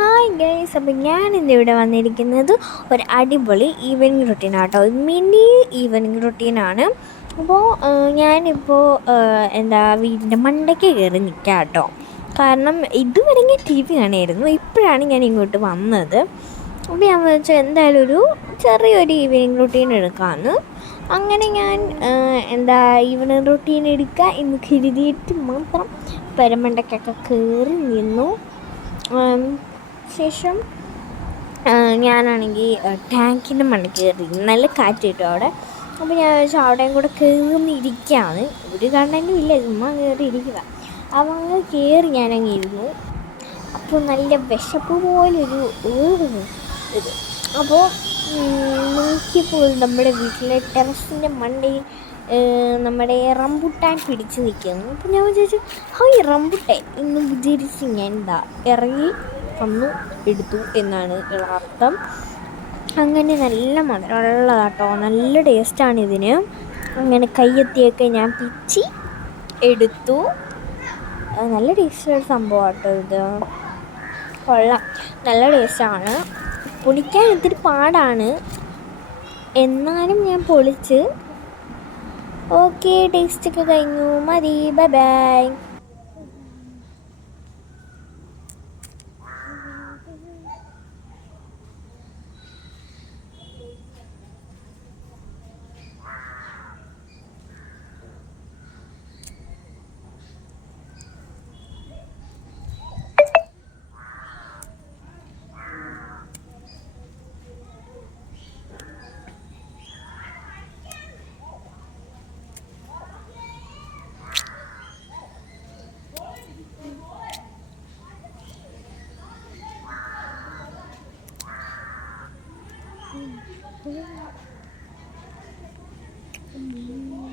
Hi guys അപ്പം ഞാൻ ഇന്നിവിടെ വന്നിരിക്കുന്നത് ഒരു അടിപൊളി ഈവനിങ് റുട്ടീനാട്ടോ മിനി ഈവനിങ് റുട്ടീനാണ് അപ്പോൾ ഞാനിപ്പോൾ എന്താ വീടിന്റെ മണ്ടയ്ക്ക് കയറി നിൽക്കാം കേട്ടോ കാരണം ഇതുവരെ ഞാൻ ടി വി കാണായിരുന്നു. ഇപ്പോഴാണ് ഞാൻ ഇങ്ങോട്ട് വന്നത്. അപ്പോൾ ഞാൻ വെച്ചാൽ എന്തായാലും ഒരു ചെറിയൊരു ഈവനിങ് റുട്ടീൻ എടുക്കാമെന്ന് അങ്ങനെ ഞാൻ എന്താ ഈവനിങ് റുട്ടീൻ എടുക്കുക എന്ന് കരുതിയിട്ട് മാത്രം പരമണ്ടയ്ക്കൊക്കെ കയറി നിന്നു. ശേഷം ഞാനാണെങ്കിൽ ടാങ്കിന്റെ മണ്ടയ്ക്ക് കയറി. നല്ല കാറ്റ് കിട്ടും അവിടെ. അപ്പോൾ ഞാൻ വെച്ചാൽ അവിടെയും കൂടെ കയറുന്നിരിക്കുകയാണ് ഒരു കണ്ടന്റും ഇല്ല ചുമ്മാ കയറി ഇരിക്കുക അപ്പോൾ അങ്ങ് കയറി ഞാനങ്ങ് ഇരുന്നു. അപ്പോൾ നല്ല വിശപ്പ് പോലൊരു ഇത് അപ്പോൾ നോക്കിയപ്പോൾ നമ്മുടെ വീട്ടിലെ ടെറസിന്റെ മണ്ടയിൽ നമ്മുടെ റംബുട്ടാൻ പിടിച്ച് നിൽക്കുന്നു അപ്പോൾ ഞാൻ വിചാരിച്ചു ഹായ് റംബുട്ടാൻ. എന്ന് വിചാരിച്ച് ഞാൻ എന്താ ഇറങ്ങി വന്നു എടുത്തു എന്നാണ് അർത്ഥം. അങ്ങനെ നല്ല മധുരമുള്ളതാട്ടോ. നല്ല ടേസ്റ്റാണ് ഇതിന്. അങ്ങനെ കയ്യെത്തിയൊക്കെ ഞാൻ പിച്ചി എടുത്തു. നല്ല ടേസ്റ്റുള്ള സംഭവമാട്ടോ ഇത്. കൊള്ളാം. നല്ല ടേസ്റ്റാണ് പൊളിക്കാൻ ഇത്തിരി പാടാണ്. എന്നാലും ഞാൻ പൊളിച്ച്. ഓക്കെ ടേസ്റ്റൊക്കെ കഴിഞ്ഞു. മതി. Bye bye 嗯。嗯。嗯。